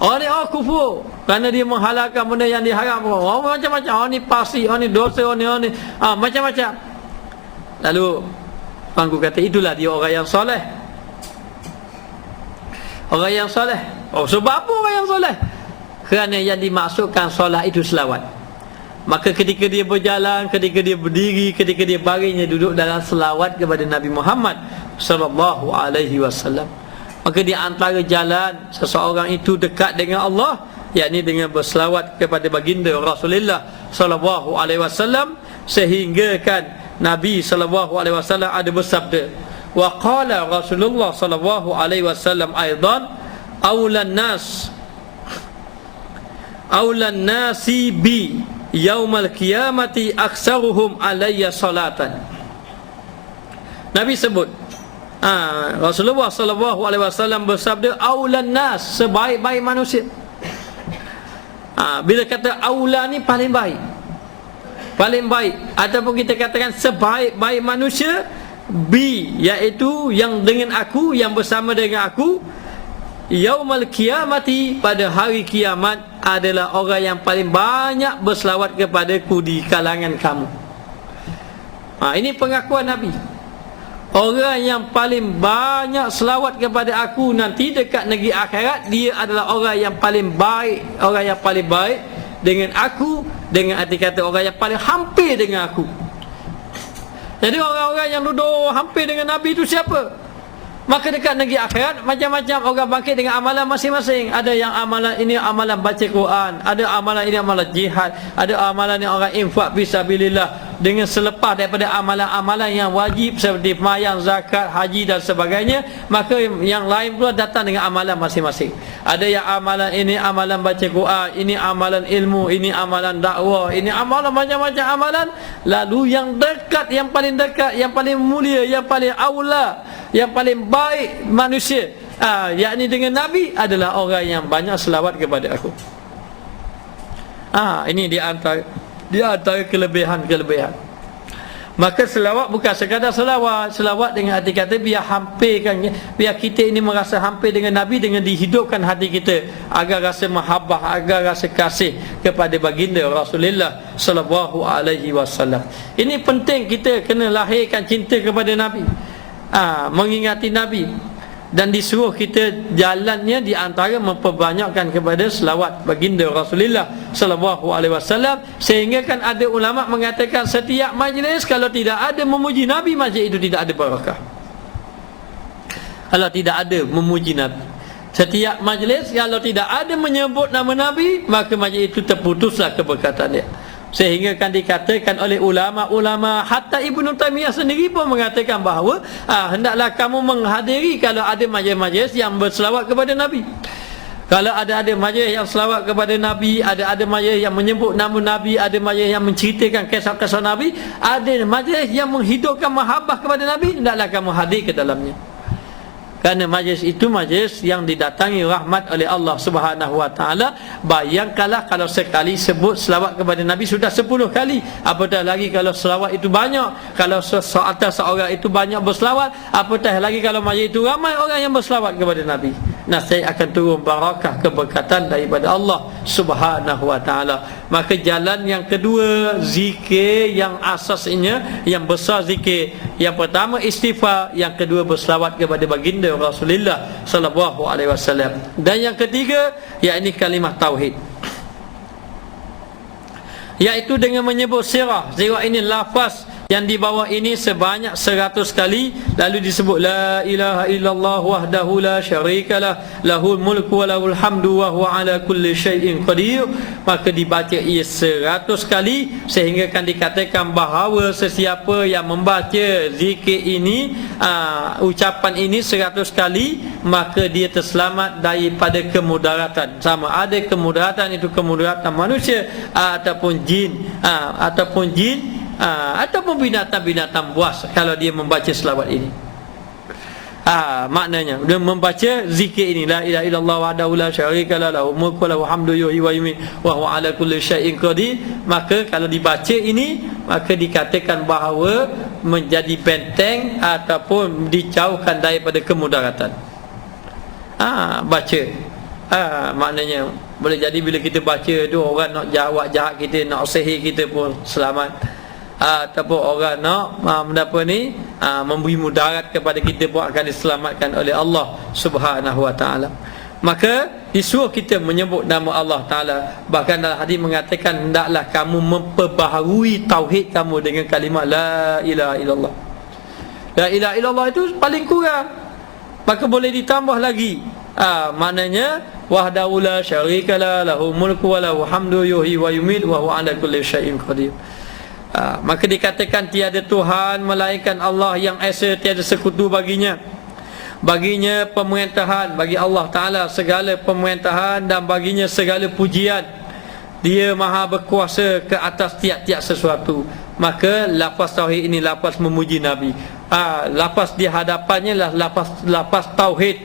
orang ni kufur kerana dia menghalalkan benda yang diharam. Orang macam-macam. Orang ni fasik, orang ni dosa, orang ni macam-macam. Lalu guru kata, itulah dia orang yang soleh. Orang yang soleh. Sebab apa orang yang soleh? Kerana yang dimaksudkan solat itu selawat. Maka ketika dia berjalan, ketika dia berdiri, ketika dia baring, dia duduk dalam selawat kepada Nabi Muhammad sallallahu alaihi wasallam. Maka di antara jalan seseorang itu dekat dengan Allah, yakni dengan berselawat kepada baginda Rasulullah sallallahu alaihi wasallam, sehingga kan Nabi sallallahu alaihi wasallam ada bersabda, wa qala Rasulullah sallallahu alaihi wasallam aidan, aulan nasi bi yaumal qiyamati aksaruhum alayya salatan. Nabi sebut, Rasulullah sallallahu alaihi wasallam bersabda aulan nas, sebaik-baik manusia. Bila kata aula ni paling baik, paling baik, ataupun kita katakan sebaik-baik manusia, iaitu yang dengan aku, yang bersama dengan aku yaumal qiyamati, pada hari kiamat, adalah orang yang paling banyak berselawat kepadaku di kalangan kamu. Ini pengakuan Nabi. Orang yang paling banyak selawat kepada aku nanti dekat negeri akhirat, dia adalah orang yang paling baik. Orang yang paling baik dengan aku, dengan arti kata orang yang paling hampir dengan aku. Jadi orang-orang yang duduk hampir dengan Nabi itu siapa? Maka dekat negeri akhirat, macam-macam orang bangkit dengan amalan masing-masing. Ada yang amalan ini amalan baca Quran, ada amalan ini amalan jihad, ada amalan yang orang infak fisabilillah, dengan selepas daripada amalan-amalan yang wajib seperti sembahyang, zakat, haji dan sebagainya. Maka yang lain pula datang dengan amalan masing-masing. Ada yang amalan ini amalan baca Quran, ini amalan ilmu, ini amalan dakwah, ini amalan macam-macam amalan. Lalu yang dekat, yang paling dekat, yang paling mulia, yang paling aula, yang paling baik manusia, yakni dengan Nabi, adalah orang yang banyak selawat kepada aku. Ini di antara kelebihan-kelebihan. Maka selawat bukan sekadar selawat dengan arti kata biar hampirkan, biar kita ini merasa hampir dengan Nabi, dengan dihidupkan hati kita agar rasa mahabbah, agar rasa kasih kepada baginda Rasulullah sallallahu alaihi wasallam. Ini penting, kita kena lahirkan cinta kepada Nabi, mengingati Nabi, dan disuruh kita jalannya di antara memperbanyakkan kepada selawat baginda Rasulullah sallallahu alaihi wasallam. Sehingga kan ada ulama mengatakan setiap majlis kalau tidak ada memuji Nabi, majlis itu tidak ada barakah. Kalau tidak ada memuji Nabi, setiap majlis kalau tidak ada menyebut nama Nabi, maka majlis itu terputuslah keberkatan dia. Sehingga kan dikatakan oleh ulama-ulama, hatta Ibnu Taimiyah sendiri pun mengatakan bahawa hendaklah kamu menghadiri kalau ada majlis-majlis yang berselawat kepada Nabi. Kalau ada majlis yang selawat kepada Nabi, ada majlis yang menyebut nama Nabi, ada majlis yang menceritakan kisah-kisah Nabi, ada majlis yang menghidupkan mahabbah kepada Nabi, hendaklah kamu hadir ke dalamnya. Kerana majlis itu majlis yang didatangi rahmat oleh Allah Subhanahu wa taala. Bayangkanlah kalau sekali sebut selawat kepada Nabi sudah 10 kali, apatah lagi kalau selawat itu banyak. Kalau atas seorang itu banyak berselawat, apatah lagi kalau majlis itu ramai orang yang berselawat kepada Nabi. Nasib akan turun barakah, keberkatan daripada Allah Subhanahu wa taala. Maka jalan yang kedua, zikir yang asasnya, yang besar zikir. Yang pertama istighfar, yang kedua berselawat kepada baginda Rasulullah sallallahu alaihi wasallam. Dan yang ketiga, yakni kalimah tauhid, iaitu dengan menyebut sirah. Sirah ini lafaz yang di bawah ini sebanyak 100 kali. Lalu disebut la ilaha illallah wahdahu la syarikalah lahul mulku wa lahul hamdu wa huwa ala kulli syai'in qadir. Maka dibaca ia 100 kali, sehingga kan dikatakan bahawa sesiapa yang membaca zikir ini, ucapan ini 100 kali, maka dia terselamat daripada kemudaratan. Sama ada kemudaratan itu kemudaratan manusia ataupun jin, ataupun binatang-binatang buas, kalau dia membaca selawat ini. Maknanya dia membaca zikir ini, la ilaha illallah wahdahu la syarikalah lahul mulku wa lahul hamdu yuhyi wa yumiit wa huwa ala kulli syai'in qadir. Maka kalau dibaca ini, maka dikatakan bahawa menjadi benteng ataupun dijauhkan daripada kemudaratan. Baca. Maknanya boleh jadi bila kita baca tu, orang nak jahat kita, nak sihir kita pun selamat. Ataupun orang nak memberi mudarat kepada kita pun akan diselamatkan oleh Allah Subhanahu wa taala. Maka disuruh kita menyebut nama Allah taala. Bahkan dalam hadis mengatakan hendaklah kamu memperbaharui tauhid kamu dengan kalimah la ilaha illallah. La ilaha illallah itu paling kurang, maka boleh ditambah lagi. Maknanya wahdahu la syarikalah lahul mulku wa lahul hamdu yuhyi wa yumiit wa huwa ala kulli syai'in qadir. Maka dikatakan tiada Tuhan melainkan Allah yang esa, tiada sekutu baginya. Baginya pemerintahan, bagi Allah Ta'ala segala pemerintahan, dan baginya segala pujian. Dia maha berkuasa ke atas tiap-tiap sesuatu. Maka lafaz tauhid ini lafaz memuji Nabi. lafaz di hadapannya lah lafaz tauhid,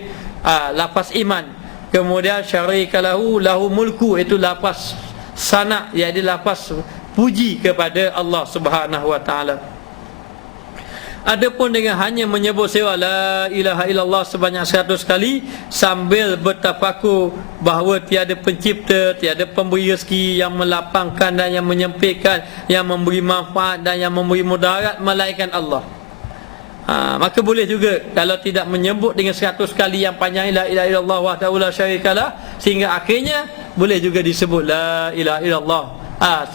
lafaz iman. Kemudian syarika lahu mulku, itu lafaz sana, iaitu lafaz puji kepada Allah Subhanahu wa taala. Adapun dengan hanya menyebut sewa la ilaha illallah sebanyak 100 kali sambil bertafakur bahawa tiada pencipta, tiada pemberi rezeki, yang melapangkan dan yang menyempitkan, yang memberi manfaat dan yang memberi mudarat melainkan Allah, maka boleh juga kalau tidak menyebut dengan 100 kali yang panjang la ilaha illallah wahdahu la syarikalah, sehingga akhirnya boleh juga disebut la ilaha illallah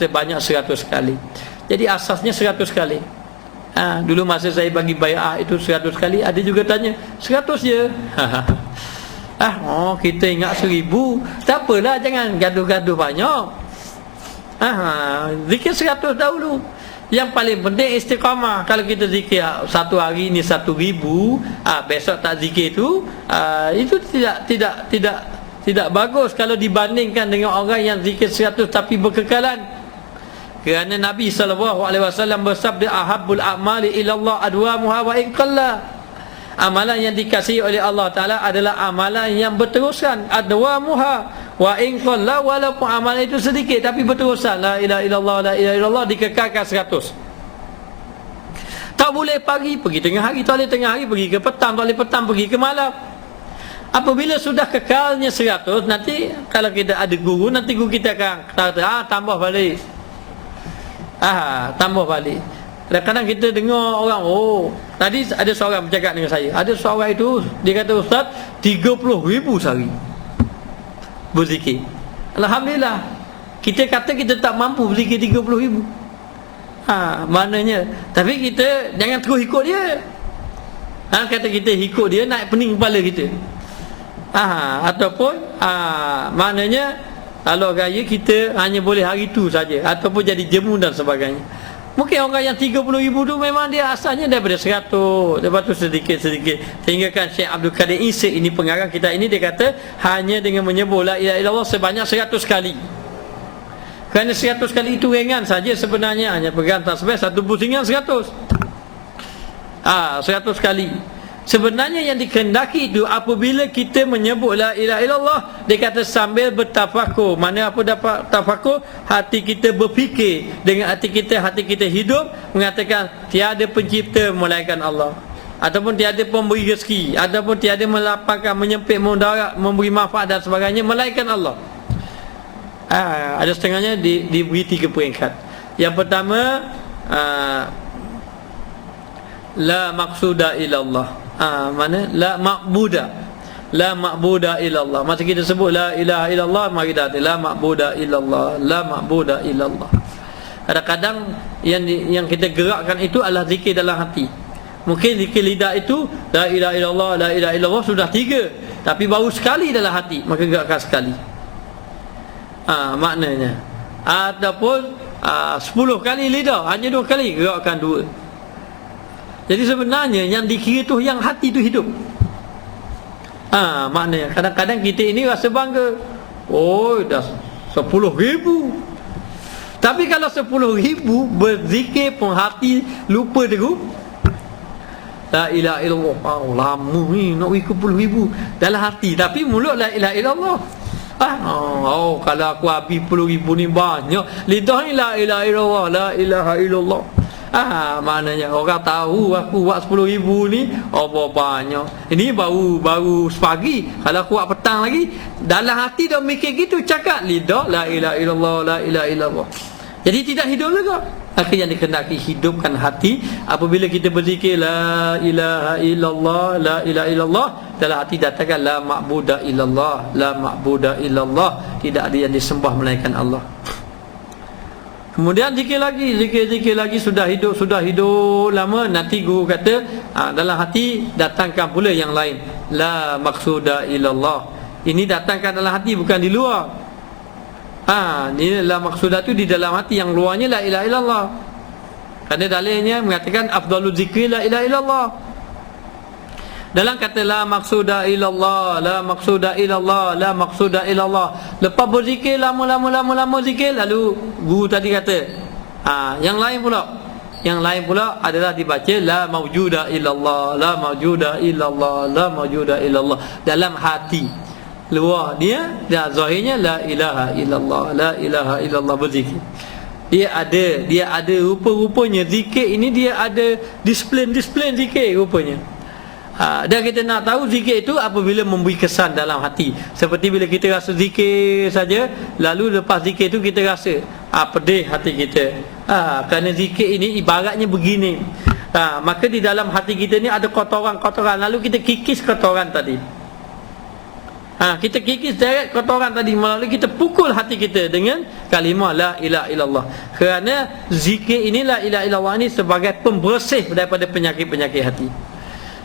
sebanyak 100 kali. Jadi asasnya 100 kali. Dulu masa saya bagi bai'ah itu 100 kali, ada juga tanya 100 je. Kita ingat 1000. Tak apalah, jangan gaduh-gaduh banyak. Zikir 100 dahulu. Yang paling penting istiqamah. Kalau kita zikir satu hari ni 1000, besok tak zikir itu tidak bagus kalau dibandingkan dengan orang yang zikir 100 tapi berkekalan. Kerana Nabi SAW bersabda, ahabbul a'mali ilallah adwamuha wa in qalla. Amalan yang dikasihi oleh Allah Ta'ala adalah amalan yang berterusan, adwamuha wa in qalla, walaupun amalan itu sedikit tapi berterusan. La ilaha illallah, la ilaha illallah, dikekalkan 100. Tak boleh pagi pergi tengah hari, tak boleh tengah hari pergi ke petang, tak boleh petang pergi ke malam. Apabila sudah kekalnya 100, nanti kalau kita ada guru, nanti guru kita akan kata, tambah balik. Tambah balik. Kadang-kadang kita dengar orang, tadi ada seorang bercakap dengan saya. Ada seorang itu, dia kata, Ustaz, 30,000 sehari berzikir. Alhamdulillah. Kita kata kita tak mampu berzikir 30,000. Maknanya, tapi kita jangan terus ikut dia. Kata kita ikut dia, naik pening kepala kita. Ataupun maknanya kalau gaya kita hanya boleh hari tu saja, ataupun jadi jemu dan sebagainya. Mungkin orang yang 30,000 tu memang dia asalnya daripada 100, lepas tu sedikit-sedikit. Sehingga kan Syekh Abdul Qadir Isik, ini pengarang kita ini, dia kata hanya dengan menyebut la ilaha illallah sebanyak 100 kali. Kerana 100 kali itu ringan saja sebenarnya, hanya pegang tasbih satu pusingan 100. 100 kali. Sebenarnya yang dikehendaki itu apabila kita menyebut la ilaha illallah, dia kata sambil bertafakur. Mana apa dapat tafakur? Hati kita berfikir, dengan hati kita hidup mengatakan tiada pencipta melainkan Allah, ataupun tiada pemberi rezeki, ataupun tiada melapangkan, menyempit, mudarat, memberi manfaat dan sebagainya melainkan Allah. Ada setengahnya diberi 3 peringkat. Yang pertama, la maqsuda illallah. Mana la ma'buda illallah. Masa kita sebut la ilaha illallah, mari dah la ma'buda illallah, la ma'buda illallah. Kadang-kadang yang kita gerakkan itu adalah zikir dalam hati. Mungkin zikir lidah itu la ilaha illallah, la ilaha illallah sudah 3, tapi baru sekali dalam hati, maka gerakkan sekali. Maknanya. Ataupun 10 kali lidah, hanya 2 kali, gerakkan 2. Jadi sebenarnya yang dikira tu yang hati tu hidup. Maknanya kadang-kadang kita ini rasa bangga, dah 10,000. Tapi kalau 10,000 berzikir pun hati lupa terus. La ilaha illallah, lama ni nak wikir 10,000 dalam hati, tapi mulut la ilaha illallah. Kalau aku habis 10,000 ni banyak, lidah ni la ilaha illallah, la ilaha illallah. Maknanya orang tahu aku buat 10,000 ni banyak. Ini baru sepagi. Kalau aku buat petang lagi, dalam hati dah mikir gitu, cakap lidah la ilaha illallah, la ilaha illallah. Jadi tidak hidup juga. Akhirnya dikehendaki hidupkan hati. Apabila kita berzikir la ilaha illallah, la ilaha illallah, dalam hati datangkan la ma'buda illallah, la ma'buda illallah, tidak ada yang disembah melainkan Allah. Kemudian zikir lagi, sudah hidup lama, nanti guru kata dalam hati datangkan pula yang lain, la maqsuda illallah. Ini datangkan dalam hati, bukan di luar. Ini la maqsuda tu di dalam hati, yang luarnya la ilaha illallah. Kerana dalilnya mengatakan afdalul zikri la ilaha illallah. Dalam kata la maqsuda illallah, la maqsuda illallah, la maqsuda illallah, lepas berzikir lama zikir, lalu guru tadi kata yang lain pula, Yang lain pula adalah dibaca la maujuda illallah, la maujuda illallah, la maujuda illallah dalam hati. Luar dia dan zahirnya la ilaha illallah, la ilaha illallah berzikir. Dia ada rupa-rupanya zikir ini, dia ada disiplin zikir rupanya. Dan kita nak tahu zikir itu apabila memberi kesan dalam hati. Seperti bila kita rasa zikir saja, lalu lepas zikir itu kita rasa pedih hati kita. Kerana zikir ini ibaratnya begini. Maka di dalam hati kita ni ada kotoran-kotoran, lalu kita kikis kotoran tadi. Kita kikis direct kotoran tadi melalui kita pukul hati kita dengan kalimah la ilaha illallah. Kerana zikir ini la ilaha illallah ini sebagai pembersih daripada penyakit-penyakit hati.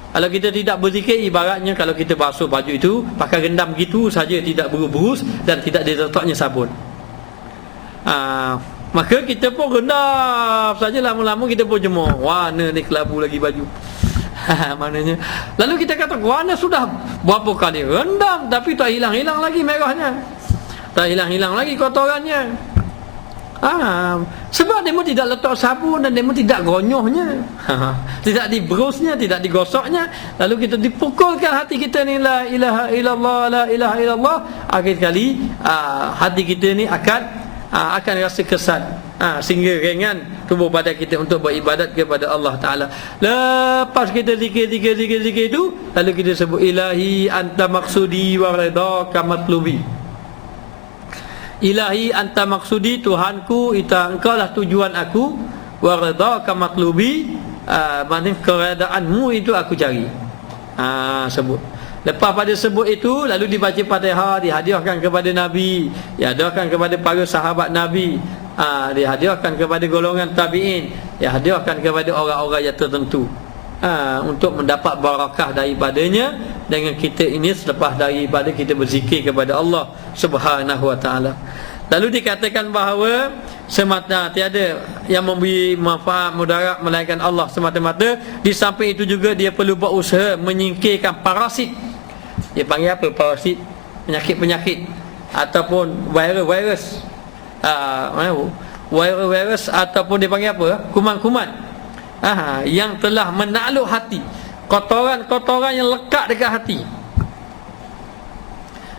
Kalau kita tidak berzikir, ibaratnya kalau kita basuh baju itu pakai rendam gitu saja, tidak berus dan tidak diletaknya sabun. Maka kita pun rendam saja, lama-lama kita pun jemur. Warna ni kelabu lagi baju. Maknanya, lalu kita kata warna sudah berapa kali rendam tapi tak hilang-hilang lagi merahnya, tak hilang-hilang lagi kotorannya. Sebab dia tidak letak sabun dan dia tidak gonyohnya, tidak diberusnya, tidak digosoknya. Lalu kita dipukulkan hati kita ni la ilaha illallah, la ilaha illallah. Akhir kali hati kita ni akan rasa kesan, sehingga ringan tubuh badan kita untuk beribadat kepada Allah Ta'ala. Lepas kita zikir itu, lalu kita sebut ilahi anta maksudi wa ridhaka matlubi. Ilahi anta maksudi, Tuhanku, engkau lah tujuan aku, wa ridhaka matlubi, maknanya keredaanmu itu aku cari. Sebut. Lepas pada sebut itu, lalu dibaca Fatihah, dihadiahkan kepada Nabi, dihadiahkan kepada para sahabat Nabi, dihadiahkan kepada golongan tabi'in, dihadiahkan kepada orang-orang yang tertentu, untuk mendapat barakah daripadanya dengan kita ini selepas daripada kita berzikir kepada Allah Subhanahu wa ta'ala. Lalu dikatakan bahawa semata tiada yang memberi manfaat mudarat melainkan Allah semata-mata. Di samping itu juga dia perlu buat usaha menyingkirkan parasit. Dia panggil apa parasit? Penyakit-penyakit ataupun virus. Virus ataupun dia panggil apa? Kuman-kuman. Yang telah menakluk hati. Kotoran-kotoran yang lekat dekat hati.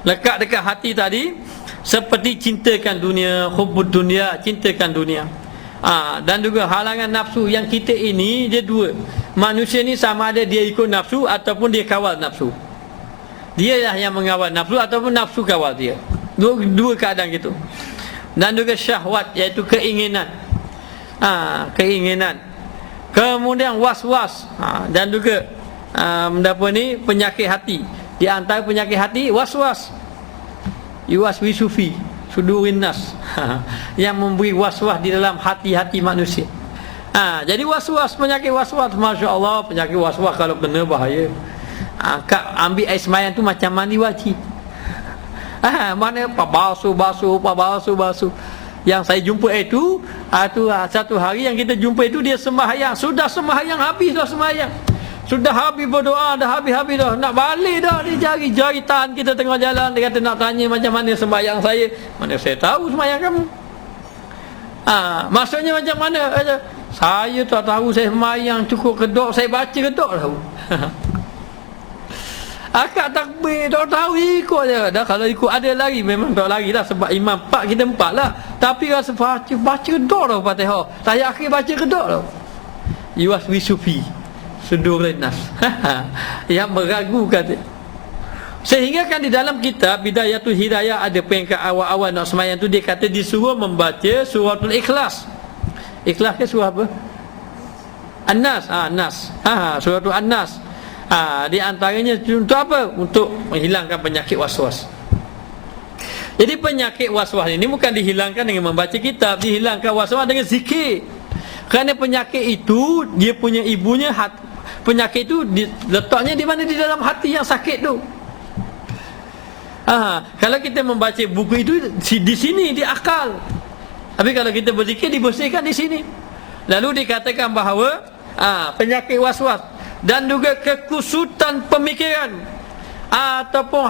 Lekat dekat hati tadi, seperti cintakan dunia, hubbud dunia, cintakan dunia. Dan juga halangan nafsu. Yang kita ini dia dua. Manusia ni sama ada dia ikut nafsu ataupun dia kawal nafsu. Dia lah yang mengawal nafsu ataupun nafsu kawal dia. Dua keadaan gitu. Dan juga syahwat, iaitu keinginan. Keinginan. Kemudian was-was, dan juga penyakit hati. Di antara penyakit hati, was-was. Yuwaswisu fi sudurin nas, yang memberi was-was di dalam hati-hati manusia. Jadi was-was, penyakit was-was, masya-Allah, penyakit was-was kalau kena bahaya. Ambil air semayang tu macam mandi wajib. Mana basuh. Yang saya jumpa itu, satu hari yang kita jumpa itu dia sembahyang, sudah sembahyang habis dah sembahyang. Sudah habis berdoa, dah habis dah. Nak balik dah, dia jari tahan kita tengah jalan. Dia kata nak tanya macam mana sembahyang saya. Mana saya tahu sembahyang kamu. Maksudnya macam mana? Saya tak tahu saya sembahyang, cukup kedok, saya baca kedok tahu. Akak takbir, tak tahu ikut je. Dah kalau ikut ada lari, memang tak lari lah. Sebab imam 4, kita 4 lah. Tapi rasa baca kedok dah Fatihah. Saya akhir baca kedok dah. Yuwaswisufi sudurin nas. Yang meragukan. Sehingga kan di dalam kitab Bidayatul Hidayah ada peringkat awal-awal nak semayang tu, dia kata disuruh membaca suratul Ikhlas. Ikhlas ke surah apa? An-Nas. Nas. Suratul An-Nas. Di antaranya untuk apa? Untuk menghilangkan penyakit was-was. Jadi penyakit was-was ini bukan dihilangkan dengan membaca kitab, dihilangkan was-was dengan zikir. Kerana penyakit itu dia punya ibunya hati. Penyakit itu letaknya di mana? Di dalam hati yang sakit tu. Kalau kita membaca buku itu di sini, di akal. Tapi kalau kita berzikir, dibersihkan di sini. Lalu dikatakan bahawa penyakit was-was dan juga kekusutan pemikiran ataupun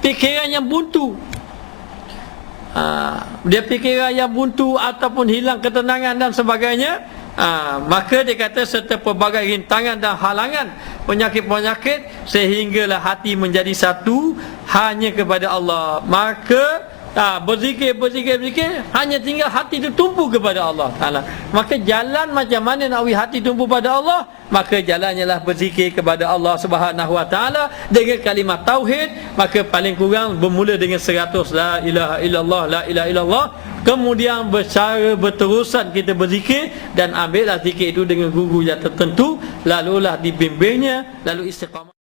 pikiran yang buntu. dia fikir yang buntu ataupun hilang ketenangan dan sebagainya, maka dia kata serta pelbagai rintangan dan halangan, penyakit-penyakit, sehinggalah hati menjadi satu hanya kepada Allah. Maka berzikir hanya tinggal hati itu tumpu kepada Allah Ta'ala. Maka jalan macam mana nak hati tumpu pada Allah? Maka jalannya lah berzikir kepada Allah Subhanahu Wa Ta'ala dengan kalimat tauhid. Maka paling kurang bermula dengan 100 la ilaha illallah, la ilaha illallah. Kemudian secara berterusan kita berzikir, dan ambillah zikir itu dengan guru yang tertentu, lalulah dibimbingnya, lalu istiqamah.